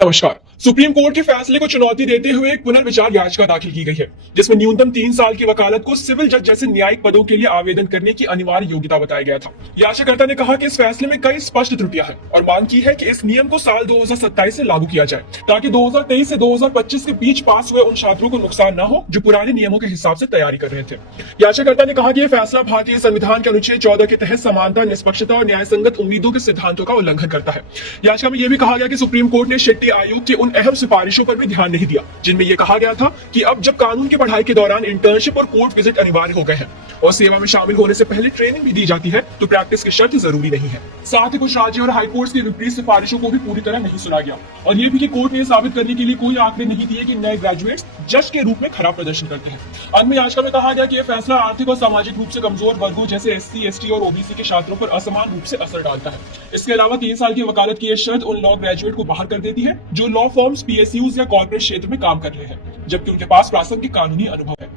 नमस्कार। Supreme court के फैसले को चुनौती देते हुए एक पुनर्विचार याचिका दाखिल की गई है, जिसमें न्यूनतम 3 साल की वकालत को सिविल जज जैसे न्यायिक पदों के लिए आवेदन करने की अनिवार्य योग्यता बताया गया था। याचिकाकर्ता ने कहा कि इस फैसले में कई स्पष्ट त्रुटियां हैं और मांग की है कि इस नियम को साल 2027 से लागू किया जाए, ताकि 2023 से 2025 के बीच पास हुए उन छात्रों को नुकसान न हो जो पुराने नियमों के हिसाब से तैयारी कर रहे थे। याचिकाकर्ता ने कहा कि यह फैसला भारतीय संविधान के अनुच्छेद 14 के तहत समानता, निष्पक्षता और न्यायसंगत उम्मीदों के सिद्धांतों का उल्लंघन करता है। याचिका में यह भी कहा गया कि सुप्रीम कोर्ट ने शेट्टी आयोग के उन अहम सिफारिशों पर भी ध्यान नहीं दिया, जिनमें यह कहा गया था कि अब जब कानून की पढ़ाई के दौरान इंटर्नशिप और कोर्ट विजिट अनिवार्य हो गए हैं और सेवा में शामिल होने से पहले ट्रेनिंग भी दी जाती है, तो प्रैक्टिस की शर्त जरूरी नहीं है। साथ ही कुछ राज्यों और हाईकोर्ट की विपरीत सिफारिशों को भी पूरी तरह नहीं सुना गया और यह भी कि कोर्ट ने साबित करने के लिए कोई आंकड़े नहीं दिए कि नए ग्रेजुएट्स जज के रूप में खराब प्रदर्शन करते हैं। अंत में याचिका में कहा गया कि यह फैसला आर्थिक और सामाजिक रूप से कमजोर वर्गों जैसे एससी, एसटी और ओबीसी के छात्रों पर असमान रूप से असर डालता है। इसके अलावा 3 साल की वकालत की यह शर्त उन लॉ ग्रेजुएट को बाहर कर देती है जो लॉ फॉर्म्स, पीएसयूज या कॉर्पोरेट क्षेत्र में काम कर रहे हैं, जबकि उनके पास प्रासंगिक कानूनी अनुभव है।